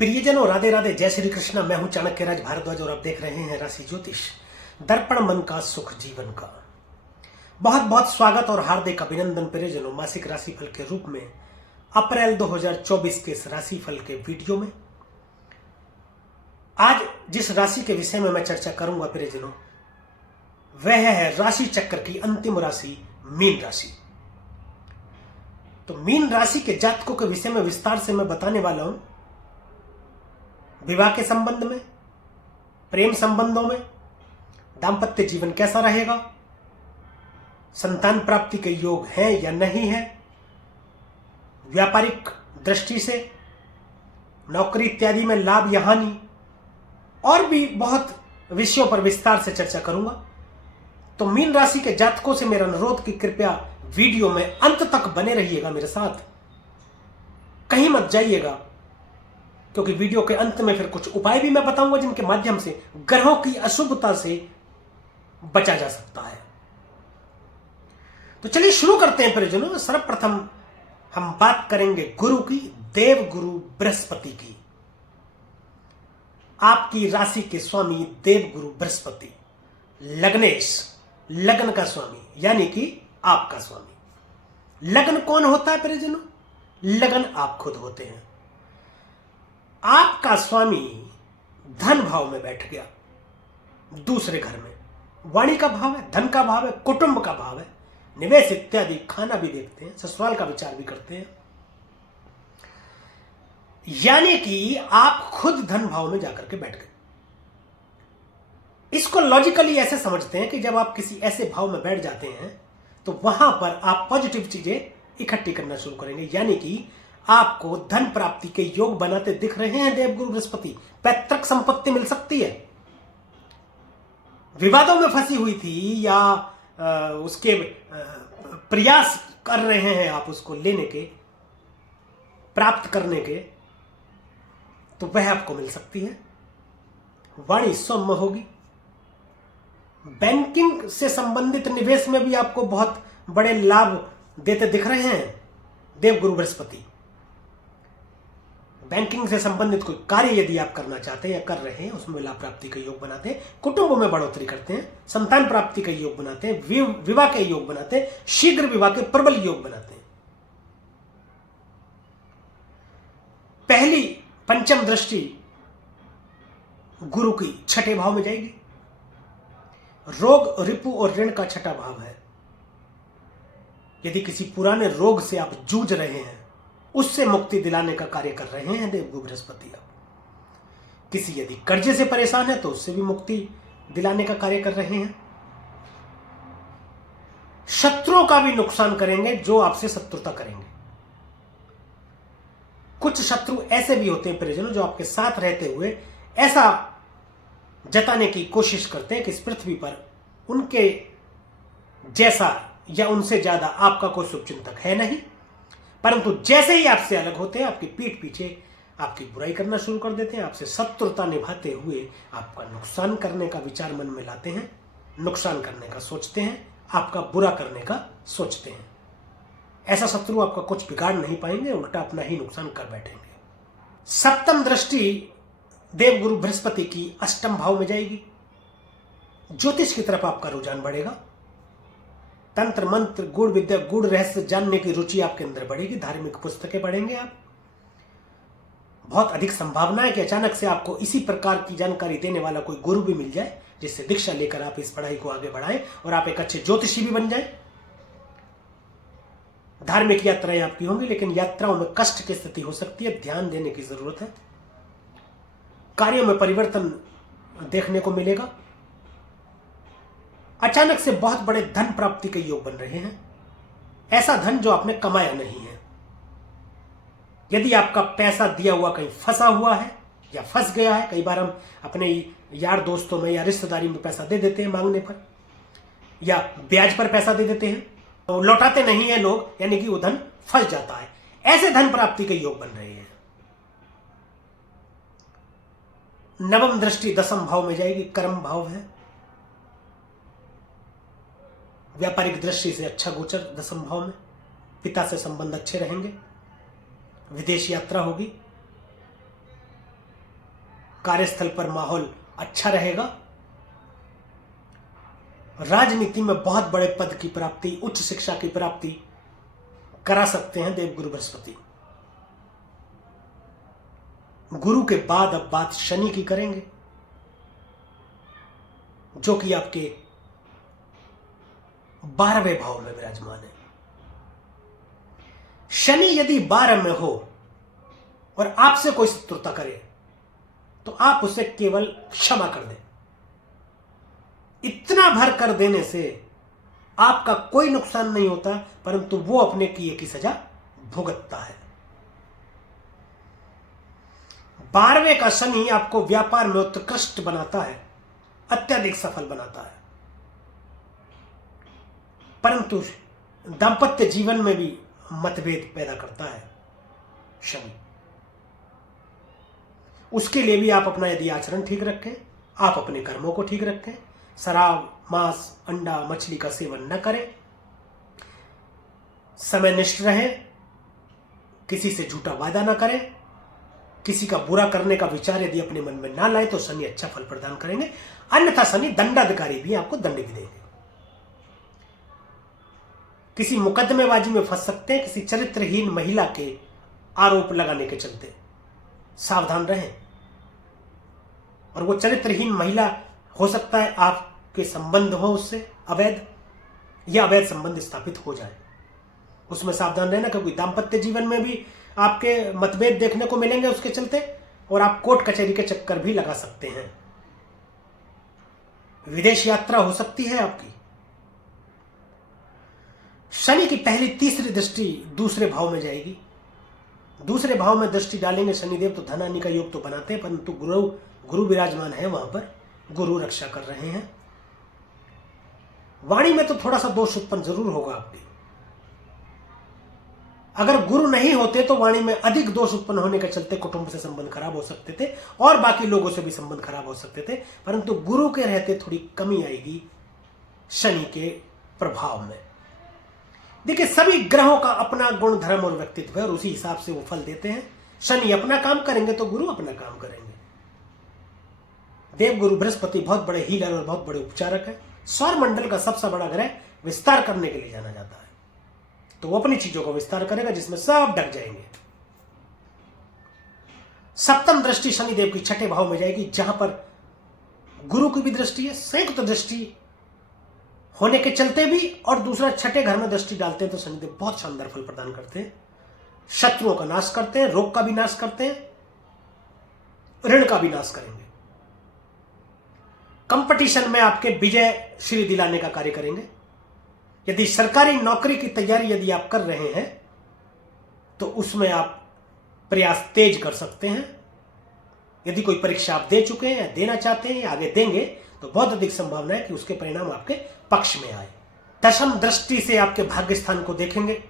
प्रियजनों, राधे राधे, जय श्री कृष्णा। मैं हूं चाणक्यराज भारद्वाज और आप देख रहे हैं राशि ज्योतिष, दर्पण मन का सुख जीवन का। बहुत बहुत स्वागत और हार्दिक अभिनंदन प्रियजनों, मासिक राशिफल के रूप में अप्रैल 2024 के इस राशिफल के वीडियो में। आज जिस राशि के विषय में मैं चर्चा करूंगा प्रियजनों, वह है राशि चक्र की अंतिम राशि मीन राशि। तो मीन राशि के जातकों के विषय में विस्तार से मैं बताने वाला हूं। विवाह के संबंध में, प्रेम संबंधों में, दाम्पत्य जीवन कैसा रहेगा, संतान प्राप्ति के योग हैं या नहीं है, व्यापारिक दृष्टि से, नौकरी इत्यादि में लाभ या हानि, और भी बहुत विषयों पर विस्तार से चर्चा करूंगा। तो मीन राशि के जातकों से मेरा अनुरोध कि कृपया वीडियो में अंत तक बने रहिएगा मेरे साथ, कहीं मत जाइएगा, क्योंकि वीडियो के अंत में फिर कुछ उपाय भी मैं बताऊंगा जिनके माध्यम से ग्रहों की अशुभता से बचा जा सकता है। तो चलिए शुरू करते हैं परिजनों। सर्वप्रथम हम बात करेंगे गुरु की, देव गुरु बृहस्पति की। आपकी राशि के स्वामी देव गुरु बृहस्पति, लग्नेश, लग्न का स्वामी, यानी कि आपका स्वामी। लग्न कौन होता है परिजनों? लग्न आप खुद होते हैं। आपका स्वामी धन भाव में बैठ गया, दूसरे घर में। वाणी का भाव है, धन का भाव है, कुटुंब का भाव है, निवेश इत्यादि, खाना भी देखते हैं, ससुराल का विचार भी करते हैं। यानी कि आप खुद धन भाव में जाकर के बैठ गए। इसको लॉजिकली ऐसे समझते हैं कि जब आप किसी ऐसे भाव में बैठ जाते हैं तो वहां पर आप पॉजिटिव चीजें इकट्ठी करना शुरू करेंगे। यानी कि आपको धन प्राप्ति के योग बनाते दिख रहे हैं देवगुरु बृहस्पति। पैतृक संपत्ति मिल सकती है, विवादों में फंसी हुई थी या उसके प्रयास कर रहे हैं आप उसको लेने के, प्राप्त करने के, तो वह आपको मिल सकती है। वाणी सौम्य होगी। बैंकिंग से संबंधित निवेश में भी आपको बहुत बड़े लाभ देते दिख रहे हैं देवगुरु बृहस्पति। बैंकिंग से संबंधित कोई कार्य यदि आप करना चाहते हैं या कर रहे हैं, उसमें लाभ प्राप्ति का योग बनाते हैं, कुटुंब में बढ़ोतरी करते हैं, संतान प्राप्ति का योग बनाते हैं, विवाह के योग बनाते हैं, शीघ्र विवाह के प्रबल योग बनाते हैं। पहली पंचम दृष्टि गुरु की छठे भाव में जाएगी। रोग, रिपु और ऋण का छठा भाव है। यदि किसी पुराने रोग से आप जूझ रहे हैं, उससे मुक्ति दिलाने का कार्य कर रहे हैं देवगुरु बृहस्पति। आप किसी यदि कर्जे से परेशान है तो उससे भी मुक्ति दिलाने का कार्य कर रहे हैं। शत्रुओं का भी नुकसान करेंगे जो आपसे शत्रुता करेंगे। कुछ शत्रु ऐसे भी होते हैं परिजनों जो आपके साथ रहते हुए ऐसा जताने की कोशिश करते हैं कि इस पृथ्वी पर उनके जैसा या उनसे ज्यादा आपका कोई शुभचिंतक है नहीं, परंतु जैसे ही आपसे अलग होते हैं आपकी पीठ पीछे आपकी बुराई करना शुरू कर देते हैं, आपसे शत्रुता निभाते हुए आपका नुकसान करने का विचार मन में लाते हैं, नुकसान करने का सोचते हैं, आपका बुरा करने का सोचते हैं। ऐसा शत्रु आपका कुछ बिगाड़ नहीं पाएंगे, उल्टा अपना ही नुकसान कर बैठेंगे। सप्तम दृष्टि देवगुरु बृहस्पति की अष्टम भाव में जाएगी। ज्योतिष की तरफ आपका रुझान बढ़ेगा। तंत्र मंत्र, गुड़ विद्या, गुड़ रहस्य जानने की रुचि आपके अंदर बढ़ेगी। धार्मिक पुस्तकें पढ़ेंगे आप। बहुत अधिक संभावना है कि अचानक से आपको इसी प्रकार की जानकारी देने वाला कोई गुरु भी मिल जाए, जिससे दीक्षा लेकर आप इस पढ़ाई को आगे बढ़ाएं और आप एक अच्छे ज्योतिषी भी बन जाएं। धार्मिक यात्राएं आपकी होंगी, लेकिन यात्राओं में कष्ट की स्थिति हो सकती है, ध्यान देने की जरूरत है। कार्यों में परिवर्तन देखने को मिलेगा। अचानक से बहुत बड़े धन प्राप्ति के योग बन रहे हैं, ऐसा धन जो आपने कमाया नहीं है। यदि आपका पैसा दिया हुआ कहीं फंसा हुआ है या फंस गया है, कई बार हम अपने यार दोस्तों में या रिश्तेदारी में पैसा दे देते हैं मांगने पर, या ब्याज पर पैसा दे देते हैं, तो लौटाते नहीं है लोग, यानी कि वो धन फंस जाता है। ऐसे धन प्राप्ति के योग बन रहे हैं। नवम दृष्टि दसम भाव में जाएगी, कर्म भाव है। व्यापारिक दृष्टि से अच्छा गोचर दसम भाव में, पिता से संबंध अच्छे रहेंगे, विदेश यात्रा होगी, कार्यस्थल पर माहौल अच्छा रहेगा। राजनीति में बहुत बड़े पद की प्राप्ति, उच्च शिक्षा की प्राप्ति करा सकते हैं देवगुरु बृहस्पति। गुरु के बाद अब बात शनि की करेंगे, जो कि आपके 12वें भाव में विराजमान है। शनि यदि 12 में हो और आपसे कोई शत्रुता करे तो आप उसे केवल क्षमा कर दें। इतना भर कर देने से आपका कोई नुकसान नहीं होता, परंतु वो अपने किए की सजा भुगतता है। 12वें का शनि आपको व्यापार में उत्कृष्ट बनाता है, अत्यधिक सफल बनाता है, परंतु दांपत्य जीवन में भी मतभेद पैदा करता है शनि। उसके लिए भी आप अपना यदि आचरण ठीक रखें, आप अपने कर्मों को ठीक रखें, शराब, मांस, अंडा, मछली का सेवन न करें, समयनिष्ठ रहें, किसी से झूठा वादा न करें, किसी का बुरा करने का विचार यदि अपने मन में ना लाए तो शनि अच्छा फल प्रदान करेंगे। अन्यथा शनि दंडाधिकारी भी, आपको दंड भी देंगे। किसी मुकदमेबाजी में फंस सकते हैं, किसी चरित्रहीन महिला के आरोप लगाने के चलते सावधान रहें। और वो चरित्रहीन महिला हो सकता है आपके संबंध हो उससे अवैध, या अवैध संबंध स्थापित हो जाए, उसमें सावधान रहना, क्योंकि दांपत्य जीवन में भी आपके मतभेद देखने को मिलेंगे उसके चलते, और आप कोर्ट कचहरी के चक्कर भी लगा सकते हैं। विदेश यात्रा हो सकती है आपकी। शनि की पहली तीसरी दृष्टि दूसरे भाव में जाएगी। दूसरे भाव में दृष्टि डालेंगे शनिदेव तो धनानी का योग तो बनाते हैं, परंतु गुरु विराजमान है वहां पर, गुरु रक्षा कर रहे हैं। वाणी में तो थोड़ा सा दोष उत्पन्न जरूर होगा आपकी। अगर गुरु नहीं होते तो वाणी में अधिक दोष उत्पन्न होने के चलते कुटुंब से संबंध खराब हो सकते थे और बाकी लोगों से भी संबंध खराब हो सकते थे, परंतु गुरु के रहते थोड़ी कमी आएगी शनि के प्रभाव में। देखिए, सभी ग्रहों का अपना गुण, धर्म और व्यक्तित्व है और उसी हिसाब से वो फल देते हैं। शनि अपना काम करेंगे तो गुरु अपना काम करेंगे। देवगुरु बृहस्पति बहुत बड़े हीलर और बहुत बड़े उपचारक है। सौर मंडल का सबसे बड़ा ग्रह विस्तार करने के लिए जाना जाता है, तो वो अपनी चीजों को विस्तार करेगा जिसमें सब ढक जाएंगे। सप्तम दृष्टि शनिदेव की छठे भाव में जाएगी, जहां पर गुरु की भी दृष्टि है, संयुक्त दृष्टि होने के चलते भी, और दूसरा छठे घर में दृष्टि डालते हैं तो शनिदेव बहुत शानदार फल प्रदान करते हैं। शत्रुओं का नाश करते हैं, रोग का भी नाश करते हैं, ऋण का भी नाश करेंगे। कंपटीशन में आपके विजय श्री दिलाने का कार्य करेंगे। यदि सरकारी नौकरी की तैयारी यदि आप कर रहे हैं तो उसमें आप प्रयास तेज कर सकते हैं। यदि कोई परीक्षा आप दे चुके हैं, देना चाहते हैं या आगे देंगे, तो बहुत अधिक संभावना है कि उसके परिणाम आपके पक्ष में आए। दशम दृष्टि से आपके भाग्य स्थान को देखेंगे,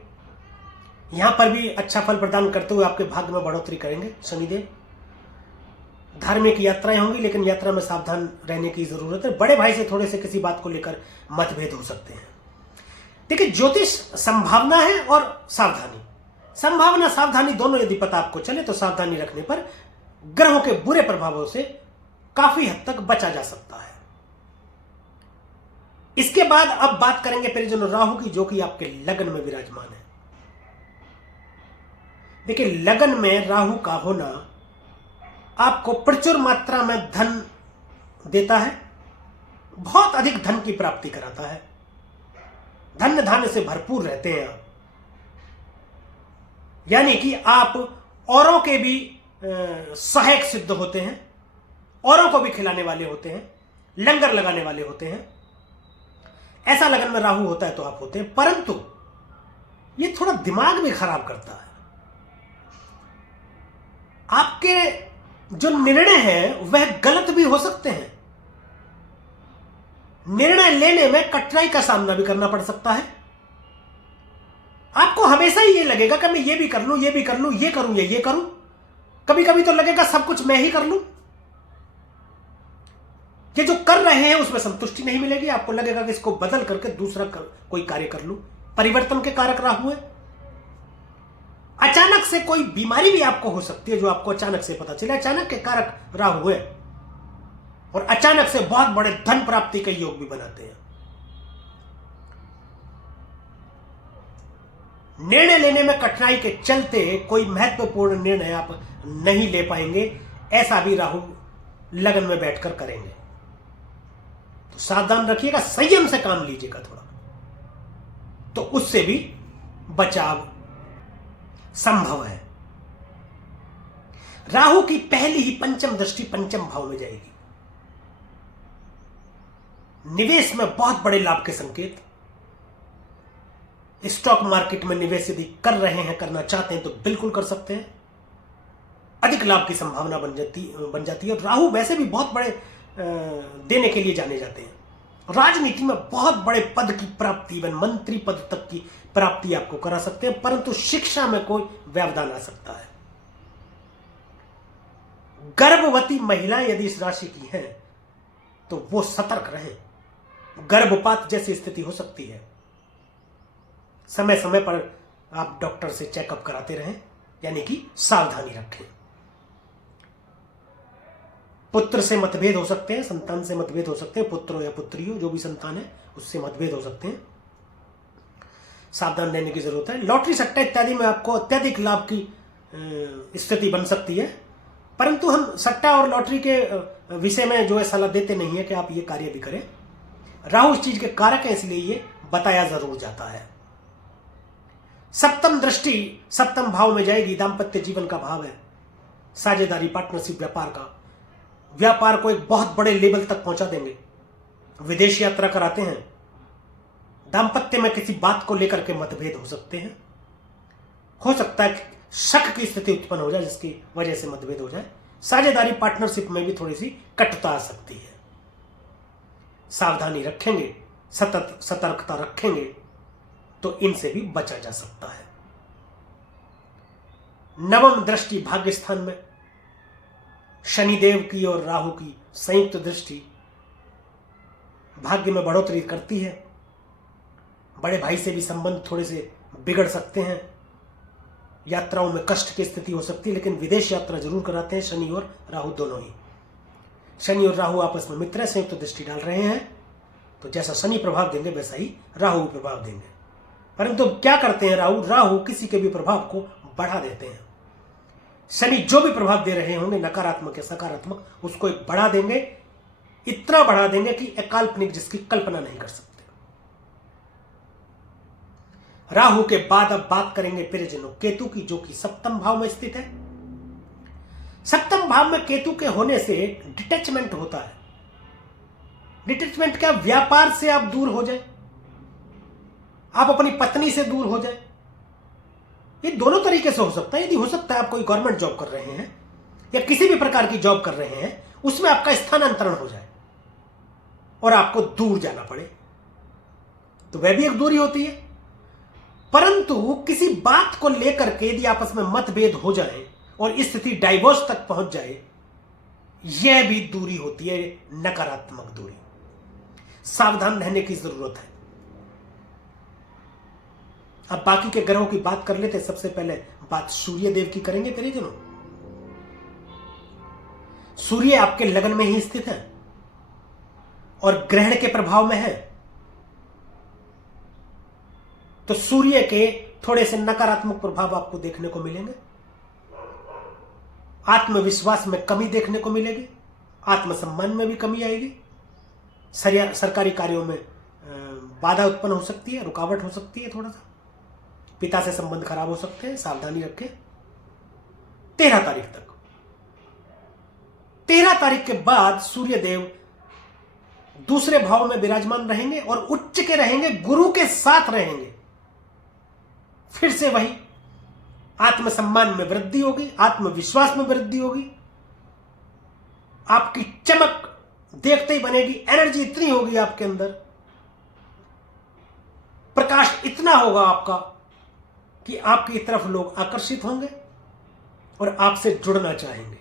यहां पर भी अच्छा फल प्रदान करते हुए आपके भाग्य में बढ़ोतरी करेंगे शनिदेव। धार्मिक यात्राएं होंगी, लेकिन यात्रा में सावधान रहने की जरूरत है। बड़े भाई से थोड़े से किसी बात को लेकर मतभेद हो सकते हैं। देखिए, ज्योतिष संभावना है और सावधानी। संभावना सावधानी दोनों यदि पता आपको चले तो सावधानी रखने पर ग्रहों के बुरे प्रभावों से काफी हद तक बचा जा सकता है। इसके बाद अब बात करेंगे परिजन राहु की, जो कि आपके लगन में विराजमान है। देखिए, लगन में राहु का होना आपको प्रचुर मात्रा में धन देता है, बहुत अधिक धन की प्राप्ति कराता है, धन्य धान्य से भरपूर रहते हैं आप। यानी कि आप औरों के भी सहायक सिद्ध होते हैं, औरों को भी खिलाने वाले होते हैं, लंगर लगाने वाले होते हैं। ऐसा लगन में राहु होता है तो आप होते हैं, परंतु ये थोड़ा दिमाग भी खराब करता है। आपके जो निर्णय हैं वह गलत भी हो सकते हैं। निर्णय लेने में कठिनाई का सामना भी करना पड़ सकता है। आपको हमेशा ही ये लगेगा कि मैं ये भी कर लूं, ये भी कर लूं, ये करूं या ये करूं। कभी कभी तो लगेगा सब कुछ मैं ही कर लूं। ये जो कर रहे हैं उसमें संतुष्टि नहीं मिलेगी, आपको लगेगा कि इसको बदल करके दूसरा कोई कार्य कर लूं। परिवर्तन के कारक राहु है। अचानक से कोई बीमारी भी आपको हो सकती है जो आपको अचानक से पता चले। अचानक के कारक राहु है और अचानक से बहुत बड़े धन प्राप्ति के योग भी बनाते हैं। निर्णय लेने में कठिनाई के चलते कोई महत्वपूर्ण निर्णय आप नहीं ले पाएंगे, ऐसा भी राहु लगन में बैठकर करेंगे। तो सावधान रखिएगा, संयम से काम लीजिएगा थोड़ा, तो उससे भी बचाव संभव है। राहु की पहली ही पंचम दृष्टि पंचम भाव में जाएगी। निवेश में बहुत बड़े लाभ के संकेत। स्टॉक मार्केट में निवेश यदि कर रहे हैं, करना चाहते हैं तो बिल्कुल कर सकते हैं। अधिक लाभ की संभावना बन जाती है। राहु वैसे भी बहुत बड़े देने के लिए जाने जाते हैं। राजनीति में बहुत बड़े पद की प्राप्ति, इवन मंत्री पद तक की प्राप्ति आपको करा सकते हैं, परंतु शिक्षा में कोई व्यवधान आ सकता है। गर्भवती महिलाएं यदि इस राशि की हैं तो वो सतर्क रहें। गर्भपात जैसी स्थिति हो सकती है। समय समय पर आप डॉक्टर से चेकअप कराते रहें, यानी कि सावधानी रखें। पुत्र से मतभेद हो सकते हैं, संतान से मतभेद हो सकते हैं, पुत्र हो या पुत्री हो, जो भी संतान है उससे मतभेद हो सकते हैं, सावधान रहने की जरूरत है। लॉटरी सट्टा इत्यादि में आपको अत्यधिक लाभ की स्थिति बन सकती है, परंतु हम सट्टा और लॉटरी के विषय में जो है सलाह देते नहीं है कि आप ये कार्य भी करें। राहु इस चीज के कारक है, इसलिए ये बताया जरूर जाता है। सप्तम दृष्टि सप्तम भाव में जाएगी। दाम्पत्य जीवन का भाव है, साझेदारी, पार्टनरशिप, व्यापार का। व्यापार को एक बहुत बड़े लेवल तक पहुंचा देंगे। विदेश यात्रा कराते हैं। दाम्पत्य में किसी बात को लेकर के मतभेद हो सकते हैं। हो सकता है कि शक की स्थिति उत्पन्न हो जाए, जिसकी वजह से मतभेद हो जाए। साझेदारी, पार्टनरशिप में भी थोड़ी सी कटुता आ सकती है। सावधानी रखेंगे, सतत सतर्कता रखेंगे तो इनसे भी बचा जा सकता है। नवम दृष्टि भाग्य स्थान में शनिदेव की और राहु की संयुक्त दृष्टि भाग्य में बढ़ोतरी करती है। बड़े भाई से भी संबंध थोड़े से बिगड़ सकते हैं। यात्राओं में कष्ट की स्थिति हो सकती है, लेकिन विदेश यात्रा जरूर कराते हैं शनि और राहु दोनों ही। शनि और राहु आपस में मित्र, संयुक्त दृष्टि डाल रहे हैं, तो जैसा शनि प्रभाव देंगे वैसा ही राहु प्रभाव देंगे। परंतु क्या करते हैं राहु किसी के भी प्रभाव को बढ़ा देते हैं। शनि जो भी प्रभाव दे रहे होंगे, नकारात्मक या सकारात्मक, उसको एक बढ़ा देंगे, इतना बढ़ा देंगे कि अकाल्पनिक जिसकी कल्पना नहीं कर सकते। राहु के बाद अब बात करेंगे प्रियजनों केतु की, जो कि सप्तम भाव में स्थित है। सप्तम भाव में केतु के होने से डिटैचमेंट होता है। डिटैचमेंट क्या? व्यापार से आप दूर हो जाए, आप अपनी पत्नी से दूर हो जाए। ये दोनों तरीके से हो सकता है। यदि हो सकता है आप कोई गवर्नमेंट जॉब कर रहे हैं या किसी भी प्रकार की जॉब कर रहे हैं, उसमें आपका स्थानांतरण हो जाए और आपको दूर जाना पड़े, तो वह भी एक दूरी होती है। परंतु किसी बात को लेकर के यदि आपस में मतभेद हो जाए और स्थिति डाइवोर्स तक पहुंच जाए, यह भी दूरी होती है, नकारात्मक दूरी। सावधान रहने की जरूरत है। अब बाकी के ग्रहों की बात कर लेते हैं। सबसे पहले बात सूर्य देव की करेंगे प्रियजनों। सूर्य आपके लगन में ही स्थित है और ग्रहण के प्रभाव में है, तो सूर्य के थोड़े से नकारात्मक प्रभाव आपको देखने को मिलेंगे। आत्मविश्वास में कमी देखने को मिलेगी, आत्मसम्मान में भी कमी आएगी, सरकारी कार्यों में बाधा उत्पन्न हो सकती है, रुकावट हो सकती है, थोड़ा सा पिता से संबंध खराब हो सकते हैं। सावधानी रखें 13 तारीख तक। 13 तारीख के बाद सूर्य देव दूसरे भाव में विराजमान रहेंगे और उच्च के रहेंगे, गुरु के साथ रहेंगे। फिर से वही आत्मसम्मान में वृद्धि होगी, आत्मविश्वास में वृद्धि होगी, आपकी चमक देखते ही बनेगी, एनर्जी इतनी होगी आपके अंदर, प्रकाश इतना होगा आपका कि आपकी तरफ लोग आकर्षित होंगे और आपसे जुड़ना चाहेंगे।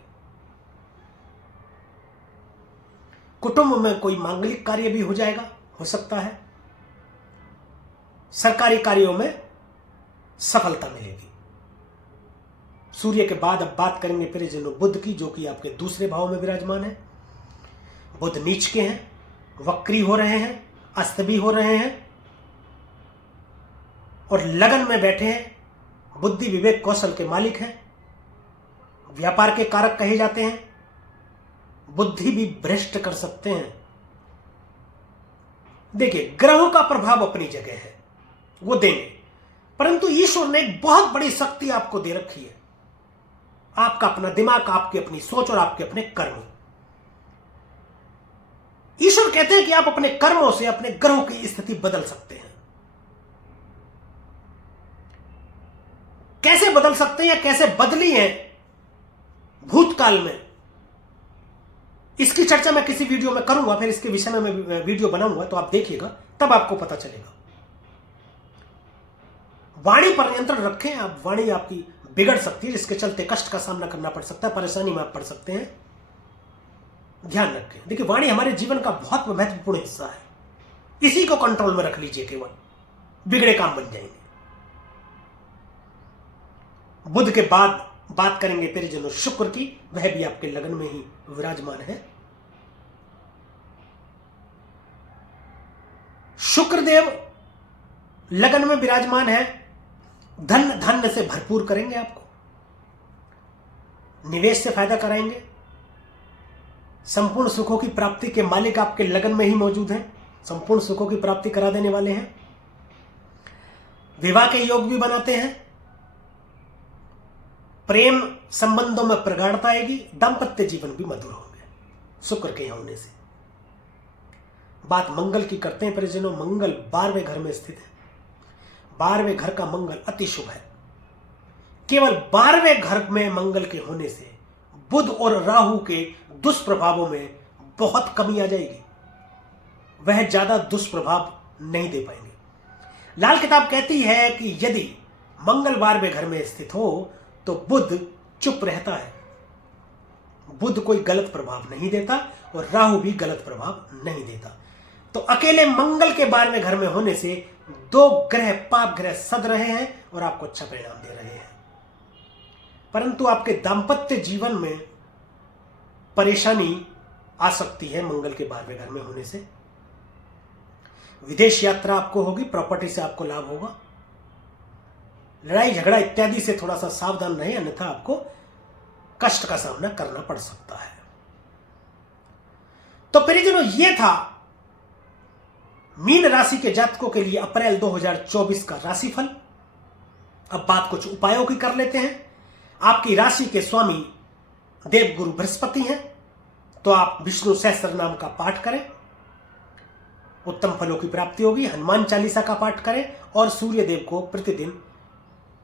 कुटुंब में कोई मांगलिक कार्य भी हो जाएगा, हो सकता है। सरकारी कार्यों में सफलता मिलेगी। सूर्य के बाद अब बात करेंगे प्रियजनों बुध की, जो कि आपके दूसरे भाव में विराजमान है। बुध नीच के हैं, वक्री हो रहे हैं, अस्त भी हो रहे हैं और लगन में बैठे हैं। बुद्धि विवेक कौशल के मालिक हैं, व्यापार के कारक कहे जाते हैं। बुद्धि भी भ्रष्ट कर सकते हैं। देखिए, ग्रहों का प्रभाव अपनी जगह है, वो देंगे, परंतु ईश्वर ने एक बहुत बड़ी शक्ति आपको दे रखी है। आपका अपना दिमाग, आपकी अपनी सोच और आपके अपने कर्म। ईश्वर कहते हैं कि आप अपने कर्मों से अपने ग्रहों की स्थिति बदल सकते हैं। कैसे बदल सकते हैं या कैसे बदली है भूतकाल में, इसकी चर्चा मैं किसी वीडियो में करूंगा, फिर इसके विषय में मैं वीडियो बनाऊंगा, तो आप देखिएगा, तब आपको पता चलेगा। वाणी पर नियंत्रण रखें। आप वाणी आपकी बिगड़ सकती है, जिसके चलते कष्ट का सामना करना पड़ सकता है, परेशानी में आप पड़ सकते हैं। ध्यान रखें। देखिए, वाणी हमारे जीवन का बहुत महत्वपूर्ण हिस्सा है। इसी को कंट्रोल में रख लीजिए, केवल बिगड़े काम बन जाएंगे। बुध के बाद बात करेंगे प्रियजनों शुक्र की, वह भी आपके लगन में ही विराजमान है। शुक्रदेव लगन में विराजमान है, धन धान्य से भरपूर करेंगे, आपको निवेश से फायदा कराएंगे। संपूर्ण सुखों की प्राप्ति के मालिक आपके लगन में ही मौजूद हैं, संपूर्ण सुखों की प्राप्ति करा देने वाले हैं। विवाह के योग भी बनाते हैं। प्रेम संबंधों में प्रगाढ़ता आएगी, दाम्पत्य जीवन भी मधुर होंगे शुक्र के यहां होने से। बात मंगल की करते हैं परिजनों। मंगल 12वें घर में स्थित है। 12वें घर का मंगल अति शुभ है। केवल 12वें घर में मंगल के होने से बुध और राहु के दुष्प्रभावों में बहुत कमी आ जाएगी। वह ज्यादा दुष्प्रभाव नहीं दे पाएंगे। लाल किताब कहती है कि यदि मंगल 12वें घर में स्थित हो तो बुध चुप रहता है। बुध कोई गलत प्रभाव नहीं देता और राहु भी गलत प्रभाव नहीं देता। तो अकेले मंगल के 12वें घर में होने से दो ग्रह, पाप ग्रह सद रहे हैं और आपको अच्छा परिणाम दे रहे हैं। परंतु आपके दाम्पत्य जीवन में परेशानी आ सकती है मंगल के 12वें घर में होने से। विदेश यात्रा आपको होगी, प्रॉपर्टी से आपको लाभ होगा। लड़ाई झगड़ा इत्यादि से थोड़ा सा सावधान रहें, अन्यथा आपको कष्ट का सामना करना पड़ सकता है। तो परिजनों, यह था मीन राशि के जातकों के लिए अप्रैल 2024 का राशिफल। अब बात कुछ उपायों की कर लेते हैं। आपकी राशि के स्वामी देवगुरु बृहस्पति हैं, तो आप विष्णु सहस्त्र नाम का पाठ करें, उत्तम फलों की प्राप्ति होगी। हनुमान चालीसा का पाठ करें और सूर्य देव को प्रतिदिन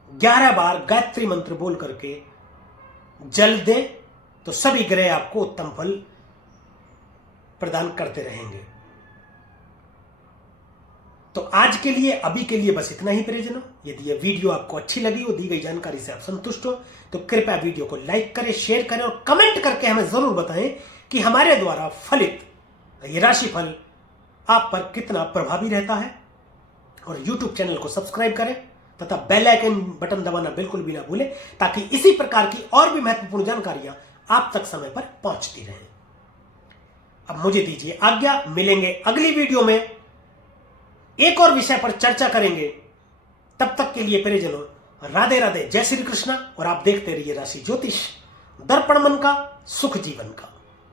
11 बार गायत्री मंत्र बोल करके जल दें, तो सभी ग्रह आपको उत्तम फल प्रदान करते रहेंगे। तो आज के लिए, अभी के लिए बस इतना ही परिजनों। यदि यह वीडियो आपको अच्छी लगी हो, दी गई जानकारी से आप संतुष्ट हो, तो कृपया वीडियो को लाइक करें, शेयर करें और कमेंट करके हमें जरूर बताएं कि हमारे द्वारा फलित ये राशिफल आप पर कितना प्रभावी रहता है। और YouTube चैनल को सब्सक्राइब करें तथा बेल आइकन बटन दबाना बिल्कुल भी ना भूलें, ताकि इसी प्रकार की और भी महत्वपूर्ण जानकारियां आप तक समय पर पहुंचती रहें। अब मुझे दीजिए आज्ञा, मिलेंगे अगली वीडियो में, एक और विषय पर चर्चा करेंगे। तब तक के लिए परिजनों, राधे राधे, जय श्री कृष्णा। और आप देखते रहिए राशि ज्योतिष, दर्पण मन का, सुख जीवन का।